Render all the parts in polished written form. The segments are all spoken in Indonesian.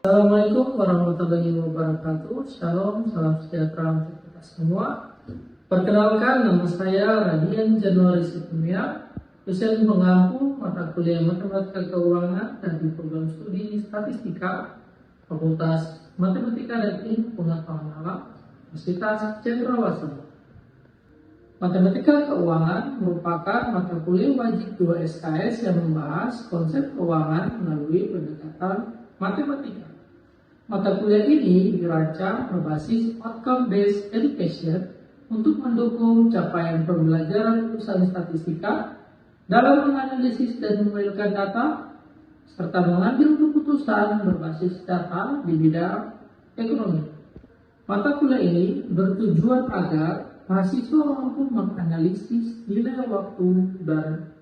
Assalamualaikum warahmatullahi wabarakatuh. Shalom, salam sejahtera untuk kita semua. Perkenalkan, nama saya Radian Januari Situmia, dosen pengampu mata kuliah Matematika Keuangan dan di program studi Statistika Fakultas Matematika dan Ilmu Pengetahuan Alam Universitas Cendrawasih. Matematika Keuangan merupakan mata kuliah wajib 2 SKS yang membahas konsep keuangan melalui pendekatan matematika. Mata kuliah ini dirancang berbasis outcome-based education untuk mendukung capaian pembelajaran lulusan statistika dalam menganalisis dan memiliki data, serta mengambil keputusan berbasis data di bidang ekonomi. Mata kuliah ini bertujuan agar mahasiswa mampu menganalisis nilai waktu dan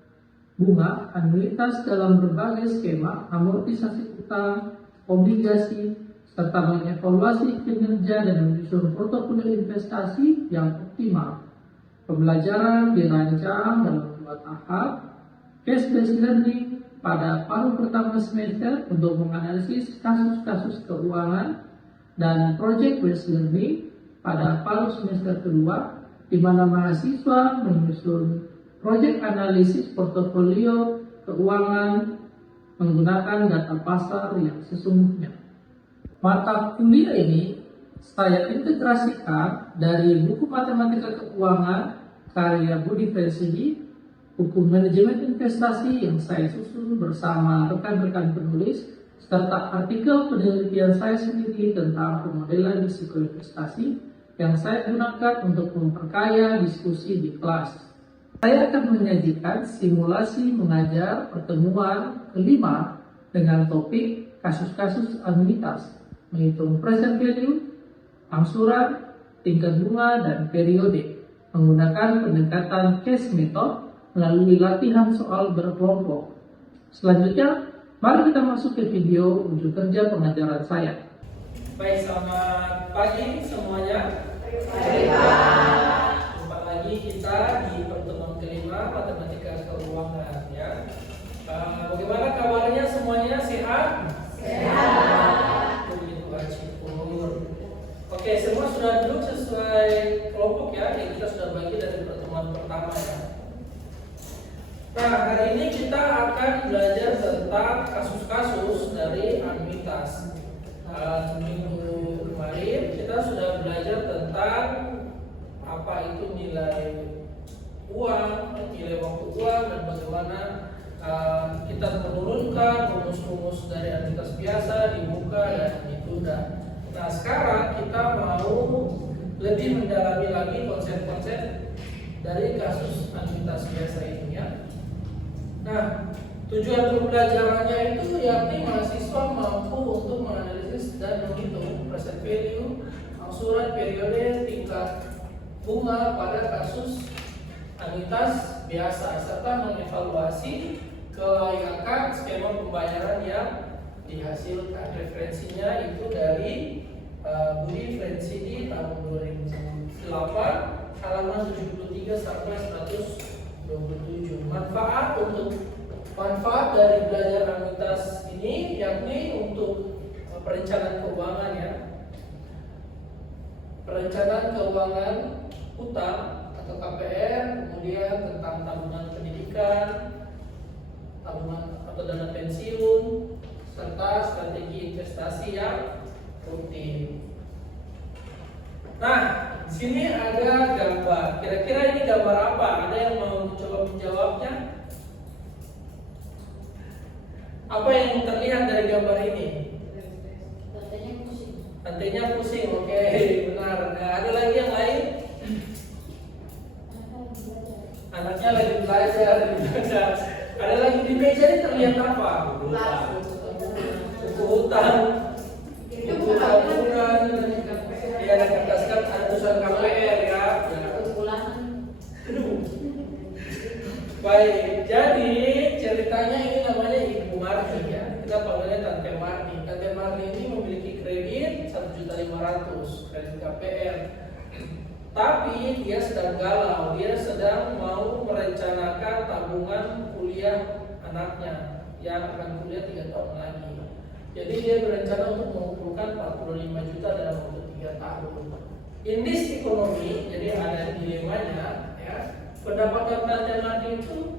bunga anuitas dalam berbagai skema amortisasi utang, obligasi, serta mengevaluasi kinerja dan menyusun portofolio investasi yang optimal. Pembelajaran dirancang dalam 2 tahap, case-based learning pada paruh pertama semester untuk menganalisis kasus-kasus keuangan, dan project-based learning pada paruh semester kedua, di mana mahasiswa menyusun project analisis portofolio keuangan menggunakan data pasar yang sesungguhnya. Mata kuliah ini saya integrasikan dari buku Matematika Keuangan karya Budi Presidi, buku Manajemen Investasi yang saya susun bersama rekan-rekan penulis, serta artikel penelitian saya sendiri tentang pemodelan risiko investasi yang saya gunakan untuk memperkaya diskusi di kelas. Saya akan menyajikan simulasi mengajar pertemuan kelima dengan topik kasus-kasus anuitas, menghitung present value, angsuran, tingkat bunga, dan periode, menggunakan pendekatan case method melalui latihan soal berkelompok. Selanjutnya, mari kita masuk ke video uji kerja pengajaran saya. Baik, selamat pagi semuanya. Jumpa lagi kita di pertemuan kelima Matematika Keuangan ya. Bagaimana kabarnya semuanya, sehat? Sehat. Oke, semua sudah duduk sesuai kelompok ya, yang kita sudah bagi dari pertemuan pertama ya. Nah, hari ini kita akan belajar tentang kasus-kasus dari anuitas. Minggu kemarin kita sudah belajar tentang apa itu nilai uang, nilai waktu uang, dan bagaimana kita menurunkan rumus-rumus dari anuitas biasa, dibuka dan ditunda. Nah, sekarang kita mau lebih mendalami lagi konsep-konsep dari kasus anuitas biasa ini ya. Nah, tujuan pembelajarannya itu yakni mahasiswa mampu untuk menganalisis dan menghitung present value, angsuran, periode, tingkat bunga pada kasus anuitas biasa, serta mengevaluasi kelayakan skema pembayaran yang dihasilkan. Referensinya itu dari Budi Presidi tahun 2008 halaman 73 sampai 127. Manfaat dari belajar anuitas ini yakni untuk perencanaan keuangan ya. Perencanaan keuangan utang atau KPR, kemudian tentang tabungan pendidikan, tabungan atau dana pensiun, serta strategi investasi yang rutin. Nah, di sini ada gambar. Kira-kira ini gambar apa? Ada yang mau coba menjawabnya? Apa yang terlihat dari gambar ini? Lantainya pusing. Oke, benar. Nah, ada lagi yang lain? Anaknya lagi belajar. Ada lagi di meja ini terlihat apa? Buku hutang, buku tabungan, ya, ada kertas kan, ada tulisan KPR ya. Baik, jadi ceritanya ini namanya Ibu Marni ya. Kita panggilnya Tante Marni. Tante Marni ini memiliki kredit 1.500.000 kredit KPR. Tapi dia sedang galau, dia sedang mau merencanakan tabungan kuliah anaknya. yang akan kuliah 3 tahun lagi. Jadi dia berencana untuk mengumpulkan 45 juta dalam waktu 3 tahun. In this economy, jadi ada dilemanya, ya. Pendapatan Tante Mardi itu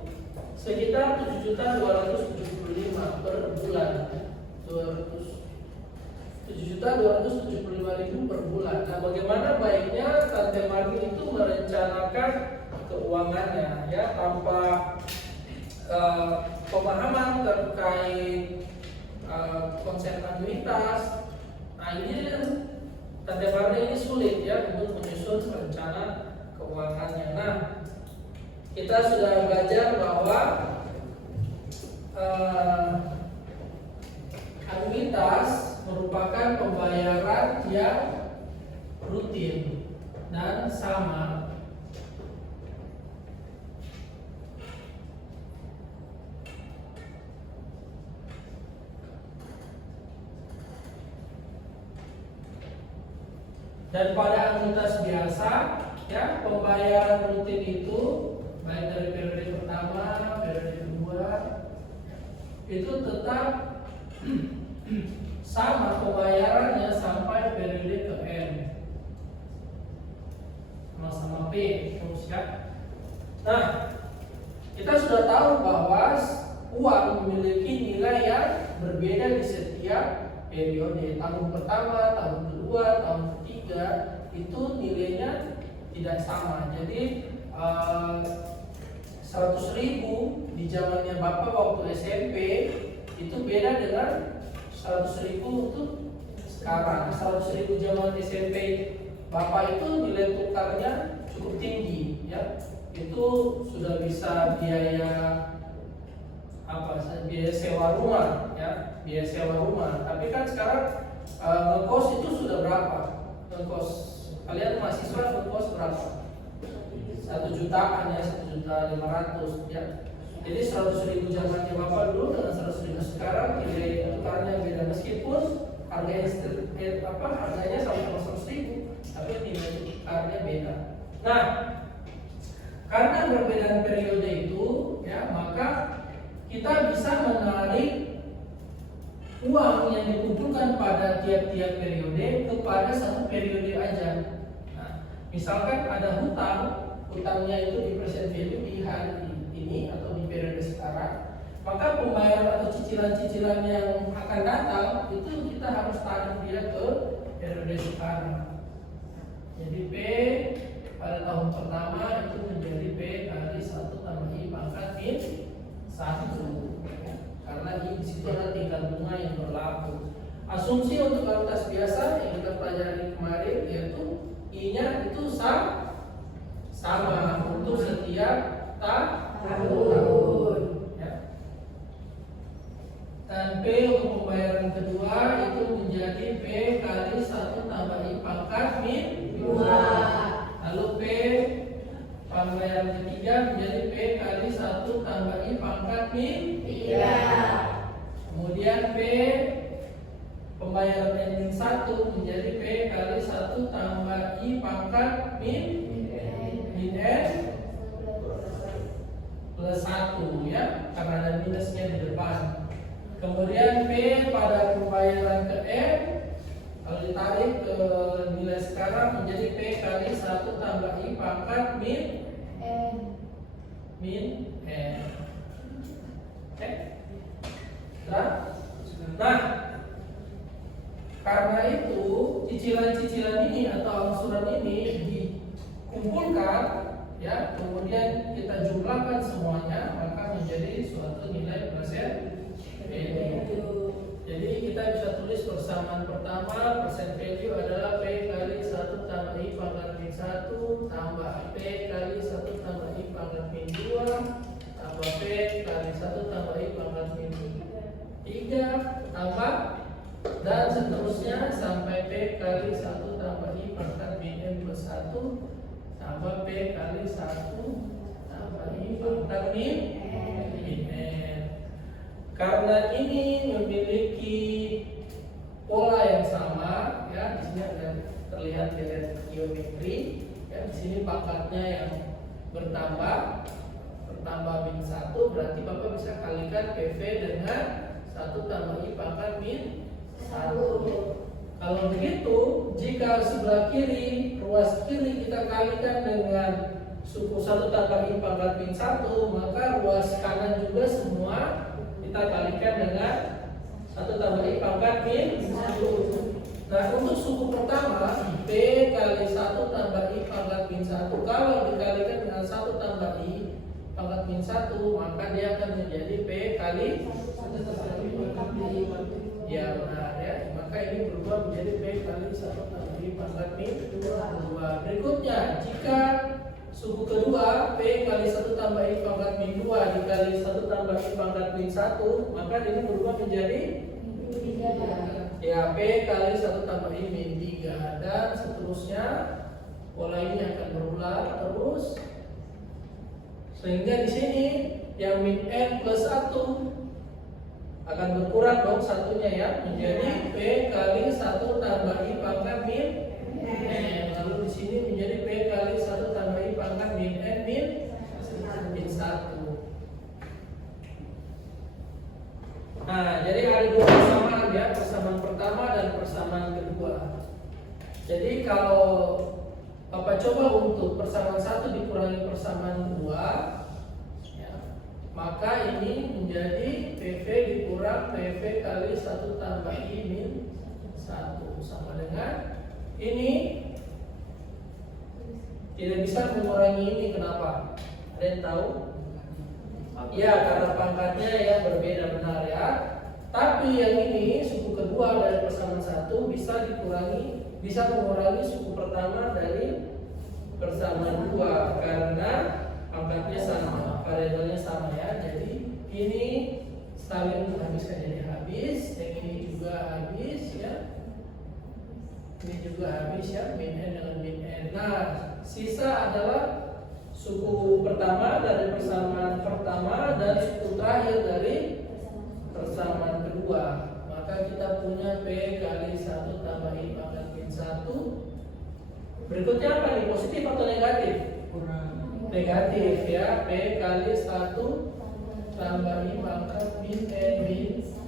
sekitar 7.275 per bulan. 7.275.000 per bulan. Nah, bagaimana baiknya Tante Mardi itu merencanakan keuangannya, ya, tanpa pemahaman terkait konsep anuitas. Nah, ini Tante Mardi ini sulit, ya, untuk menyusun rencana keuangannya. Nah, kita sudah belajar bahwa anuitas merupakan pembayaran yang rutin dan sama. Dan pada anuitas biasa, ya, pembayaran rutin itu baik dari periode pertama, periode kedua, itu tetap sama pembayarannya sampai periode ke N, sama-sama P terus, ya. Nah, kita sudah tahu bahwa uang memiliki nilai yang berbeda di setiap periode. Tahun pertama, tahun kedua, tahun ketiga itu nilainya tidak sama. Jadi 100.000 di zamannya Bapak waktu SMP itu beda dengan 100.000 untuk sekarang. 100.000 zaman SMP Bapak itu nilai tukarnya cukup tinggi, ya. Itu sudah bisa biaya biaya sewa rumah, ya, biaya sewa rumah. Tapi kan sekarang ngekos itu sudah berapa? Ngekos kalian mahasiswa ngekos berapa? 1 jutaan, ya, 1.500.000, ya. Jadi 100.000 zamannya Bapak dulu dengan 100.000 sekarang nilai tukarnya beda, meskipun harganya sama-sama 100.000, tapi nilai tukarnya beda. Nah, karena perbedaan periode itu, ya, maka kita bisa menarik uang yang dikumpulkan pada tiap-tiap periode kepada satu periode aja. Nah, misalkan ada hutangnya itu di present value di hari ini atau di periode sekarang, maka pembayaran atau cicilan-cicilan yang akan datang itu kita harus tarik dia ke periode sekarang. Jadi P pada tahun pertama itu menjadi P kali 1 tambah I pangkat min 1, karena I di situ ada tingkat bunga yang berlaku. Asumsi untuk anuitas biasa yang kita pelajari kemarin yaitu I-nya itu sama untuk setiap tahun, ya. Dan P untuk pembayaran kedua itu menjadi P kali 1 tambah I pangkat min 2. Lalu P pembayaran ketiga menjadi P kali 1 tambah I pangkat min 3. Kemudian P pembayaran min 1 menjadi P kali 1 tambah I pangkat min N plus 1, ya, karena ada minusnya di depan. Kemudian P pada pembayaran ke M kalau ditarik ke nilai sekarang menjadi P kali 1 tambah I pangkat min N. Oke? Nah, karena itu cicilan-cicilan ini atau angsuran ini dikumpulkan, ya, kemudian kita jumlahkan semuanya, maka menjadi suatu nilai present value. Jadi kita bisa tulis persamaan pertama, present value adalah P kali 1 tambah I pangkat min 1 tambah P kali 1 tambah I pangkat min 2 tambah P kali 1 tambah I pangkat min 3 tambah dan seterusnya sampai P kali 1 tambah I pangkat min N plus 1 tambah P kali 1 tambah I pangkat min N. Karena ini memiliki pola yang sama, ya, di sini ada terlihat garis geometri, ya, di sini pangkatnya yang bertambah tambah min 1, berarti Bapak bisa kalikan PV dengan 1 tambah I pangkat min 1. Kalau begitu, jika sebelah kiri, ruas kiri kita kalikan dengan suku 1 tambah I pangkat min 1, maka ruas kanan juga semua kita kalikan dengan 1 tambah I pangkat min 1. Nah, untuk suku pertama, P kali 1 tambah I pangkat min 1, kalau dikalikan dengan 1 tambah I pangkat min 1, maka dia akan menjadi P kali 1 tambah I pangkat min 1. Ya benar ya, maka ini berubah menjadi P kali 1 tambah I pangkat min 2. Berikutnya, jika suku kedua P kali 1 tambah I pangkat min 2 dikali 1 tambah I pangkat min 1, maka ini berubah menjadi ya P kali 1 tambah I min 3, dan seterusnya pola ini akan berulang terus sehingga di sini yang min N plus 1 akan berkurang dong satunya ya, menjadi P kali 1 tambah I pangkat min N. Lalu di sini menjadi P kali 1 tambah I pangkat min N min 1. Nah, jadi ada dua persamaan ya, persamaan pertama dan persamaan kedua. Jadi kalau Bapak coba untuk persamaan 1 dikurangi persamaan 2, maka ini menjadi PV dikurang PV kali 1 tambah I min 1 sama dengan ini tidak bisa mengurangi ini. Kenapa? Ada yang tahu? Ya, karena pangkatnya yang berbeda, benar ya. Tapi yang ini suku kedua dari persamaan 1 bisa mengurangi suku pertama dari persamaan 2 karena pangkatnya sama, variabelnya sama ya. Jadi ini saling menghabiskan, jadi habis, yang ini juga habis ya. Ini juga habis ya, min N dengan min N. Nah, sisa adalah suku pertama dari persamaan pertama dan suku terakhir dari persamaan kedua. Maka kita punya P kali 1 tambah I pangkat min 1. Berikutnya apa nih? Positif atau negatif? Negatif ya. P kali 1 tambah I pangkat min N min 1.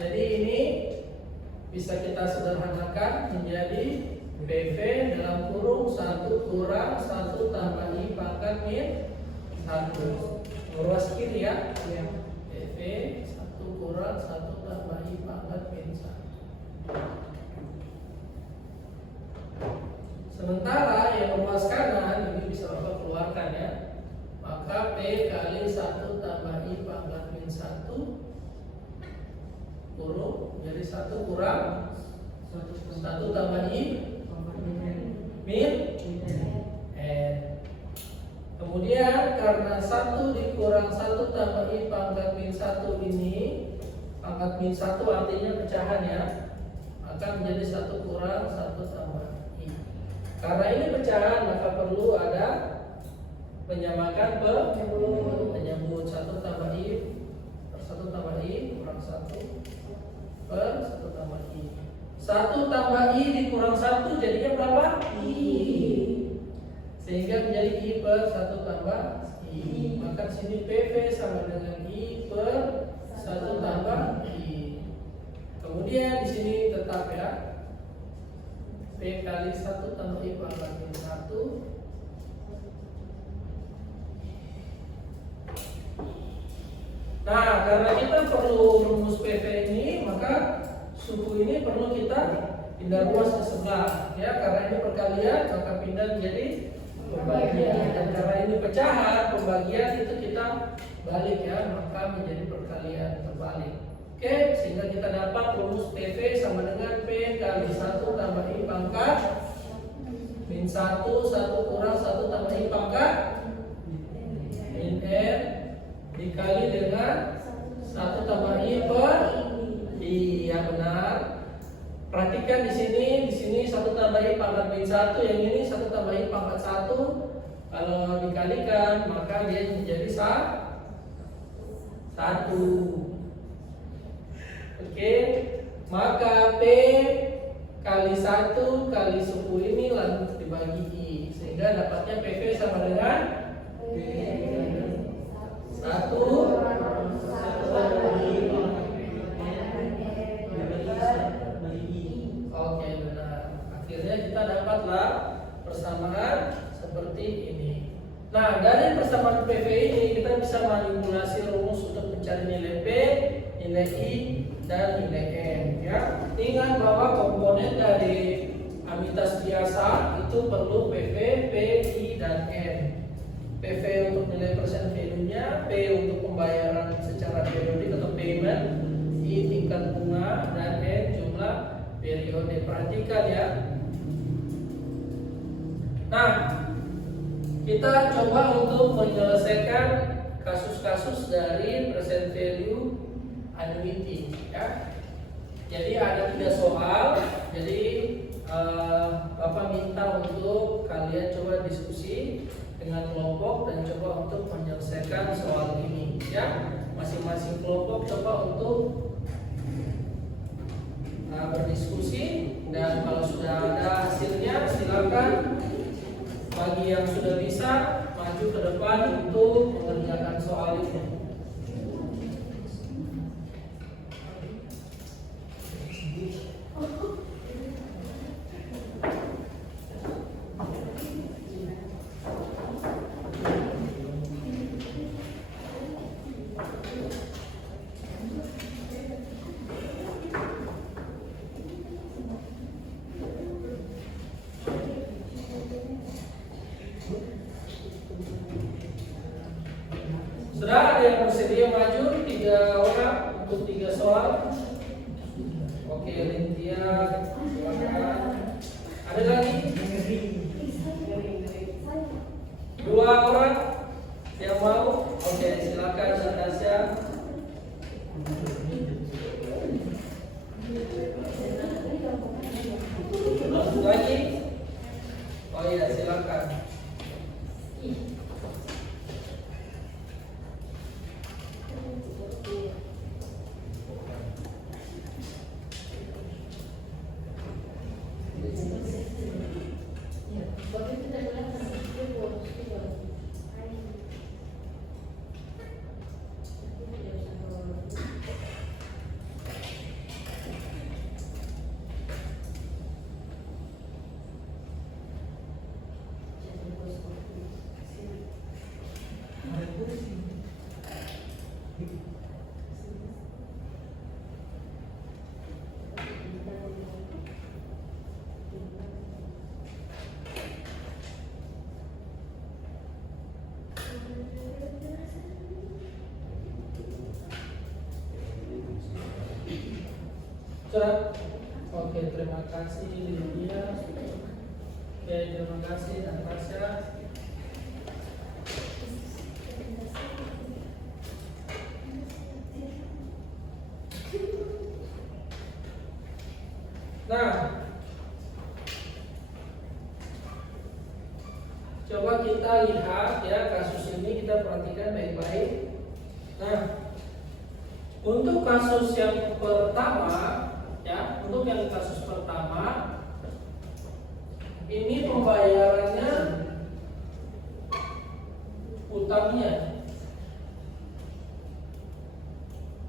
Jadi ini bisa kita sederhanakan menjadi PV dalam kurung 1 kurang 1 tambah I pangkat min 1. Ruas kiri ya. PV 1 kurang 1 tambah I pangkat min 1. Sementara yang ruas kanan ini bisa Bapak keluarkan ya. Maka P kali 1 tambah I pangkat min 1 kurung jadi 1 kurang 1 tambah I min N. Kemudian karena 1 dikurang 1 tambah I pangkat min 1 ini, pangkat min 1 artinya pecahan ya, maka menjadi 1 kurang 1 tambah I. Karena ini pecahan maka perlu ada penyamakan penyebut 1 tambah I per 1 tambah I kurang 1 per 1 tambah I. 1 tambah I dikurang 1 jadinya berapa? I. Sehingga menjadi I per 1 tambah I. Maka sini PV sama dengan I per 1 tambah I. Kemudian di sini tetap ya, P kali 1 tambah I pangkat min 1. Nah, karena kita perlu rumus PV ini, maka suku ini perlu kita pindah ruas ke sebelah ya. Karena ini perkalian maka pindah menjadi pembagian, dan karena ini pecahan, pembagian itu kita balik ya, maka menjadi perkalian terbalik. Oke, sehingga kita dapat rumus PV sama dengan P kali 1 tambah I pangkat min 1 1 kurang 1 tambah I pangkat min N dikali dengan 1 tambah I per I. Ya benar. Perhatikan di sini 1 tambah I pangkat min 1, yang ini 1 tambah I pangkat 1. Kalau dikalikan maka dia menjadi 1. Oke, maka P kali 1 kali suku ini lalu dibagi I, sehingga dapatnya PV sama dengan Satu. Oke, benar. Akhirnya kita dapatlah persamaan seperti ini. Nah, dari persamaan PV ini kita bisa manipulasi rumus untuk mencari nilai P, nilai I, dan nilai N. Ya, ingat bahwa komponen dari amitas biasa itu perlu PV, P, I, dan N. PV untuk nilai persen value-nya, P untuk pembayaran secara periodik atau payment, I tingkat bunga, dan N jumlah periode. Perhatikan ya. Nah, kita coba untuk menyelesaikan kasus-kasus dari present value annuity ya. Jadi ada 3 soal. Jadi Bapak minta untuk kalian coba diskusi dengan kelompok dan coba untuk menyelesaikan soal ini ya. Masing-masing kelompok coba untuk berdiskusi, dan kalau sudah ada hasilnya silakan bagi yang sudah bisa maju ke depan untuk mengerjakan soal ini. Sudah ada yang bersedia maju 3 orang untuk 3 soal? Oke, Lintia, silakan. Ada lagi? 2 orang yang mau? Oke, silakan Natasha. Lagi? Oh iya, silakan. Sudah? Oke, terima kasih Lydia. Oke, terima kasih Natasha. Nah, coba kita lihat ya kasus ini, kita perhatikan baik-baik. Nah, untuk kasus yang pertama ya, untuk yang kasus pertama ini pembayarannya utangnya.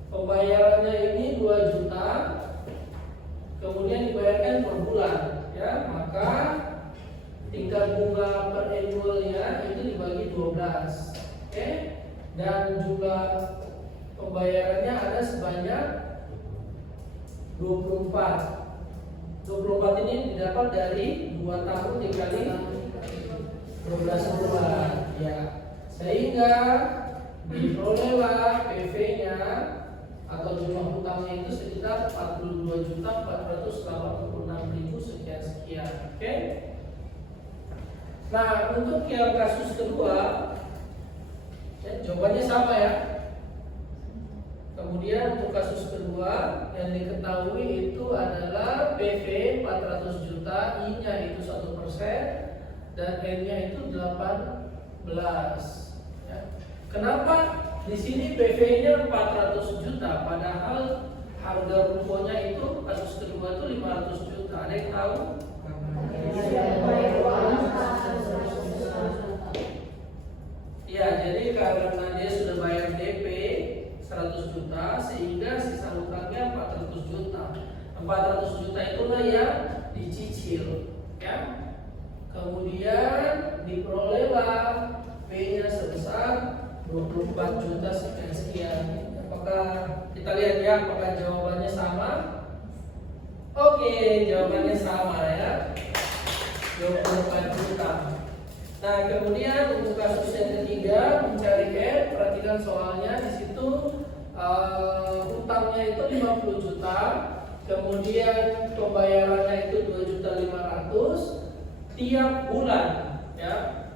Pembayarannya ini 2 juta, kemudian dibayarkan per bulan ya, maka tingkat bunga per annualnya itu dibagi 12. Oke? Dan jumlah pembayarannya ada sebanyak 24. 24 ini didapat dari 2 tahun dikali 12 bulan ya. Sehingga diperolehlah PV-nya atau jumlah hutangnya itu sekitar 42.486.000 sekian. Oke? Nah, untuk yang kasus kedua ya, jawabannya sama ya. Kemudian untuk kasus kedua yang diketahui itu adalah PV 400 juta, I-nya itu 1% dan N-nya itu 18 ya. Kenapa di sini PV-nya 400 juta padahal harga rukonya itu kasus kedua itu 500 juta. Ada yang tahu? Ya, jadi karena dia sudah bayar DP 100 juta sehingga sisa utangnya 400 juta. 400 juta itulah yang dicicil, ya. Kemudian diperolehlah P-nya sebesar 24 juta sekian. Apakah kita lihat ya, apakah jawabannya sama? Oke, jawabannya sama ya. 24 juta. Nah, kemudian untuk kasus yang ketiga mencari N, perhatikan soalnya di situ hutangnya itu 50 juta, kemudian pembayarannya itu 2.500.000 tiap bulan, ya.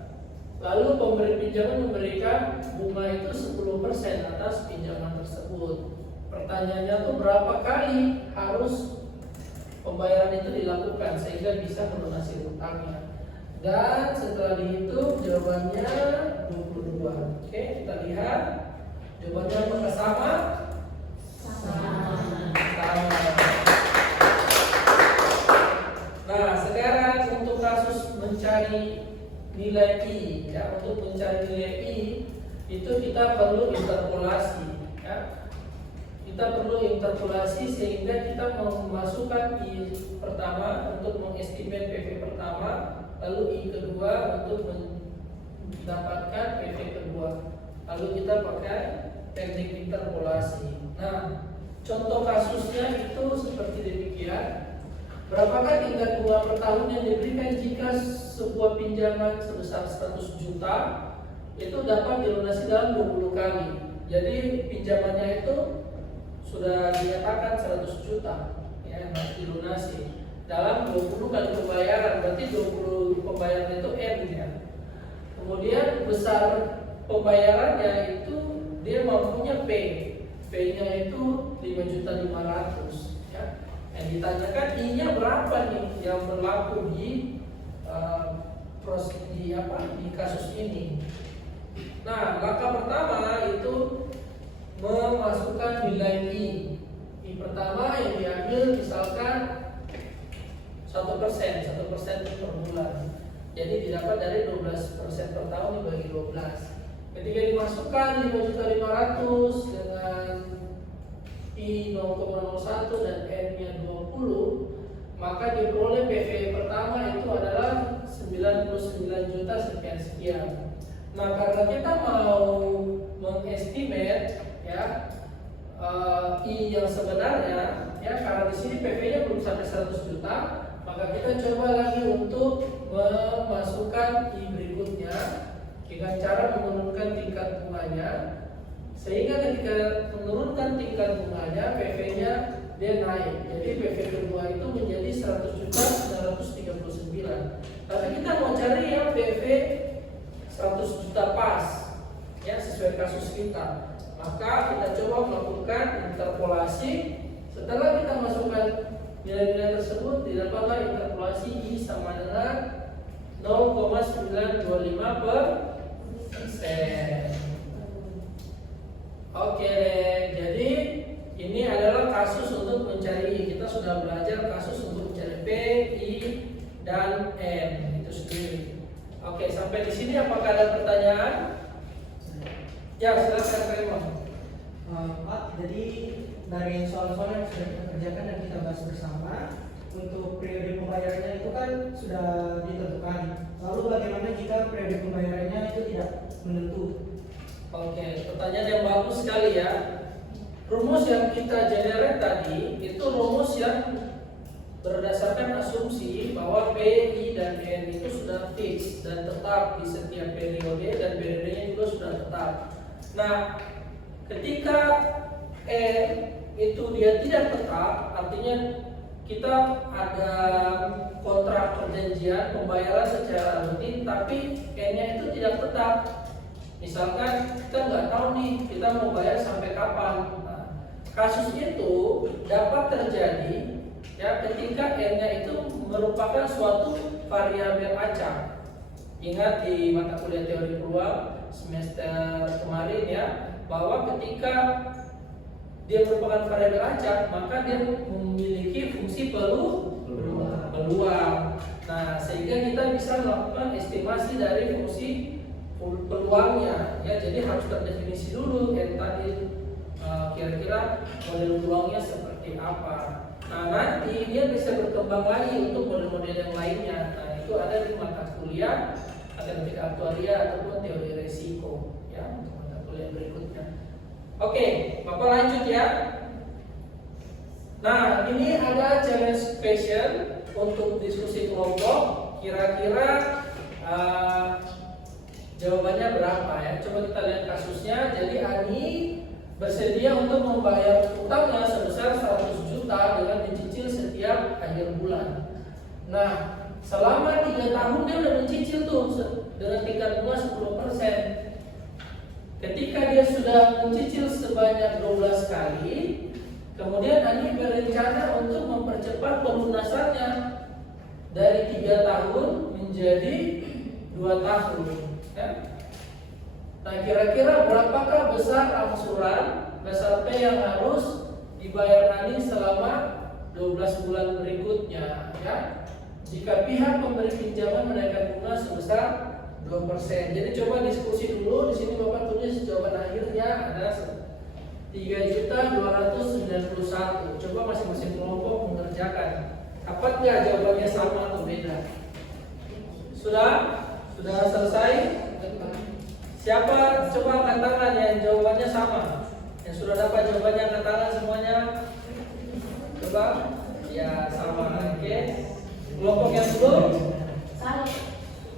Lalu pemberi pinjaman memberikan bunga itu 10% atas pinjaman tersebut. Pertanyaannya tuh berapa kali harus pembayaran itu dilakukan sehingga bisa melunasi hutangnya. Dan setelah dihitung jawabannya 22. Oke, kita lihat jawabannya apakah sama? Sama. Nah, sekarang untuk kasus mencari nilai I, ya, untuk mencari nilai I itu kita perlu interpolasi, ya. Kita perlu interpolasi sehingga kita memasukkan I pertama untuk mengestimate PV pertama, lalu I kedua untuk mendapatkan PV kedua. Lalu kita pakai teknik interpolasi. Nah, contoh kasusnya itu seperti demikian. Berapakah tingkat bunga per tahun yang diberikan jika sebuah pinjaman sebesar 100 juta itu dapat dilunasi dalam 20 kali. Jadi pinjamannya itu sudah dinyatakan 100 juta ya, harus dilunasi dalam 20 kali pembayaran, berarti 20 pembayaran itu M ya. Kemudian besar pembayarannya itu dia mampunya P. P-nya itu 5.500.000 ya. Yang ditanyakan I-nya berapa nih yang berlaku di proses di kasus ini. Nah, langkah pertama itu memasukkan nilai I. I pertama yang diambil misalkan 1% per bulan. Jadi didapat dari 12% per tahun dibagi 12. Ketika dimasukkan 5.500.000 dengan I 0,01 dan N-nya 20, maka diperoleh PV pertama itu adalah 99 juta sekian. Nah, karena kita mau mengestimate ya I yang sebenarnya ya, karena di sini PV-nya belum sampai 100 juta, maka kita coba lagi untuk memasukkan I berikutnya dengan cara menurunkan tingkat bunganya, sehingga ketika menurunkan tingkat bunganya PV-nya dia naik. Jadi PV kedua itu menjadi 100.939. Tapi kita mau cari yang PV 100 juta pas ya, sesuai kasus kita. Maka kita coba melakukan interpolasi. Setelah kita masukkan nilai-nilai tersebut, didapatlah interpolasi I sama dengan 0,925%. Oke, jadi ini adalah kasus untuk mencari I. Kita sudah belajar kasus untuk mencari P, I, dan M itu sendiri. Oke, sampai di sini apakah ada pertanyaan? Ya, silakan Pak Imam. Pak, jadi dari soal-soal yang sudah kita kerjakan dan kita bahas bersama, untuk periode pembayarannya itu kan sudah ditentukan. Lalu bagaimana jika periode pembayarannya itu tidak menentu? Oke, pertanyaan yang bagus sekali ya. Rumus yang kita generate tadi itu rumus yang berdasarkan asumsi bahwa P, I, dan N itu sudah fix dan tetap di setiap periode, dan periodenya juga sudah tetap. Nah, ketika N itu dia tidak tetap, artinya kita ada kontrak perjanjian pembayaran secara rutin, tapi N-nya itu tidak tetap. Misalkan kita nggak tahu nih kita mau bayar sampai kapan. Nah, kasus itu dapat terjadi ya ketika N-nya itu merupakan suatu variabel acak. Ingat di mata kuliah teori peluang semester kemarin ya, bahwa ketika dia merupakan variabel acak, maka dia memiliki fungsi peluang. Nah, sehingga kita bisa melakukan estimasi dari fungsi peluangnya ya, jadi harus terdefinisi dulu yang tadi kira-kira model peluangnya seperti apa. Nah nanti dia bisa berkembang lagi untuk model-model yang lainnya. Nah itu ada di mata kuliah akademik aktuaria ataupun teori resiko ya, untuk mata kuliah berikutnya. Oke, Bapak lanjut ya. Nah ini ada challenge question untuk diskusi kelompok. Kira-kira jawabannya berapa ya? Coba kita lihat kasusnya. Jadi Ani bersedia untuk membayar utangnya sebesar 100 juta dengan dicicil setiap akhir bulan. Nah, selama 3 tahun dia udah mencicil tuh dengan tingkat bunga 10%. Ketika dia sudah mencicil sebanyak 12 kali, kemudian Ani berencana untuk mempercepat pelunasannya dari 3 tahun menjadi 2 tahun ya. Nah kira-kira berapakah besar angsuran SLP yang harus dibayar Ani selama 12 bulan berikutnya ya, jika pihak pemberi pinjaman menaikkan bunga sebesar 2%. Jadi coba diskusi dulu. Di sini Bapak tulis jawaban akhirnya ada 3.291. Coba masing-masing kelompok mengerjakan. Apa nggak jawabannya sama atau beda? Sudah selesai? Siapa coba angkat tangan yang jawabannya sama? Yang sudah dapat jawabannya angkat tangan semuanya. Coba. Ya sama. Oke. Kelompok yang belum?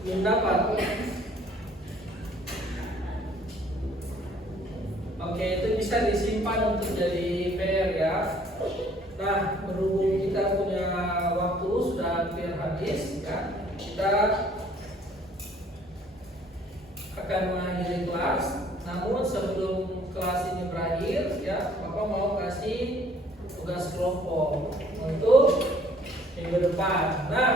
Belum dapat. Oke, itu bisa disimpan untuk jadi PR ya. Nah, berhubung kita punya waktu sudah hampir habis ya, kita akan mengakhiri kelas. Namun sebelum kelas ini berakhir ya, Bapak mau kasih tugas kelompok untuk minggu depan. Nah,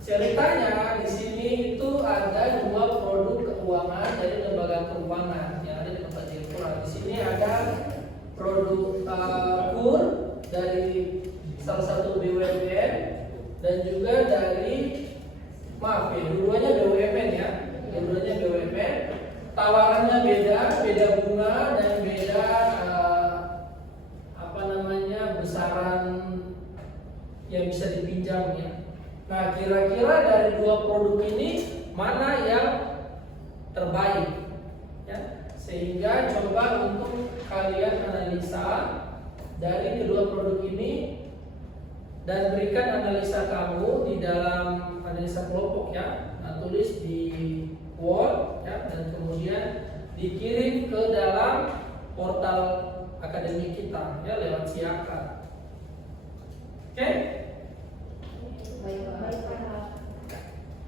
ceritanya di sini itu ada 2 produk keuangan dari lembaga keuangan yang ada di tempat direkturat. Di sini ada produk KUR dari salah satu BUMN dan juga dari dua-duanya BUMN ya. Dua-duanya BUMN. Tawarannya beda bunga dan beda besaran yang bisa dipinjam ya. Nah, kira-kira dari 2 produk ini mana yang terbaik? Ya, sehingga coba untuk kalian analisa dari kedua produk ini dan berikan analisa kamu di dalam analisa kelompok ya. Nah, tulis di Word ya, dan kemudian dikirim ke dalam portal akademi kita ya lewat Siaka. Oke?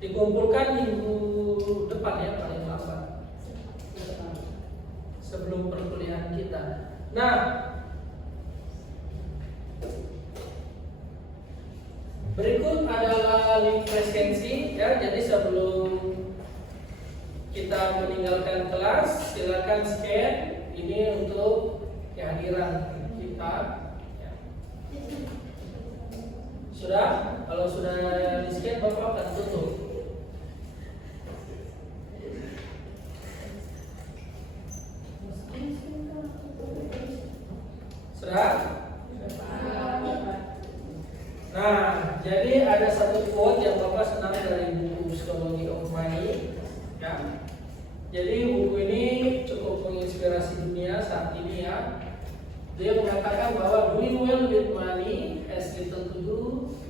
Dikumpulkan minggu depan ya paling lambat sebelum perkuliahan kita. Nah, berikut adalah link presensi ya. Jadi sebelum kita meninggalkan kelas, silakan scan ini untuk kehadiran kita. Ya. Sudah? Kalau sudah di scan, Bapak akan tutup. Sudah? Nah, jadi ada satu quote yang Bapak senang dari buku Psychology of Money ya. Jadi buku ini cukup menginspirasi dunia saat ini ya. Dia mengatakan bahwa doing well with money has little to do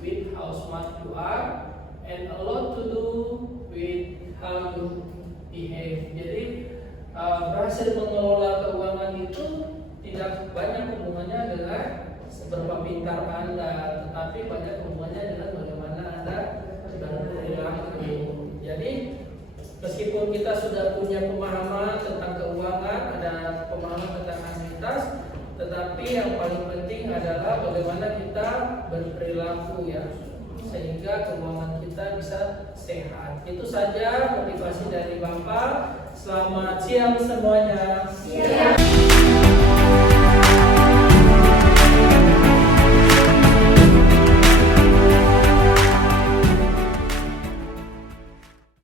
with how smart you are and a lot to do with how you behave. Jadi berhasil mengelola keuangan itu tidak banyak hubungannya dengan seberapa pintar Anda, tetapi banyak hubungannya dengan bagaimana Anda berperilaku. Jadi meskipun kita sudah punya pemahaman tentang keuangan, ada pemahaman tentang anuitas, tetapi yang paling penting adalah bagaimana kita berperilaku ya, sehingga keuangan kita bisa sehat. Itu saja motivasi dari Bapak. Selamat siang semuanya. Siang.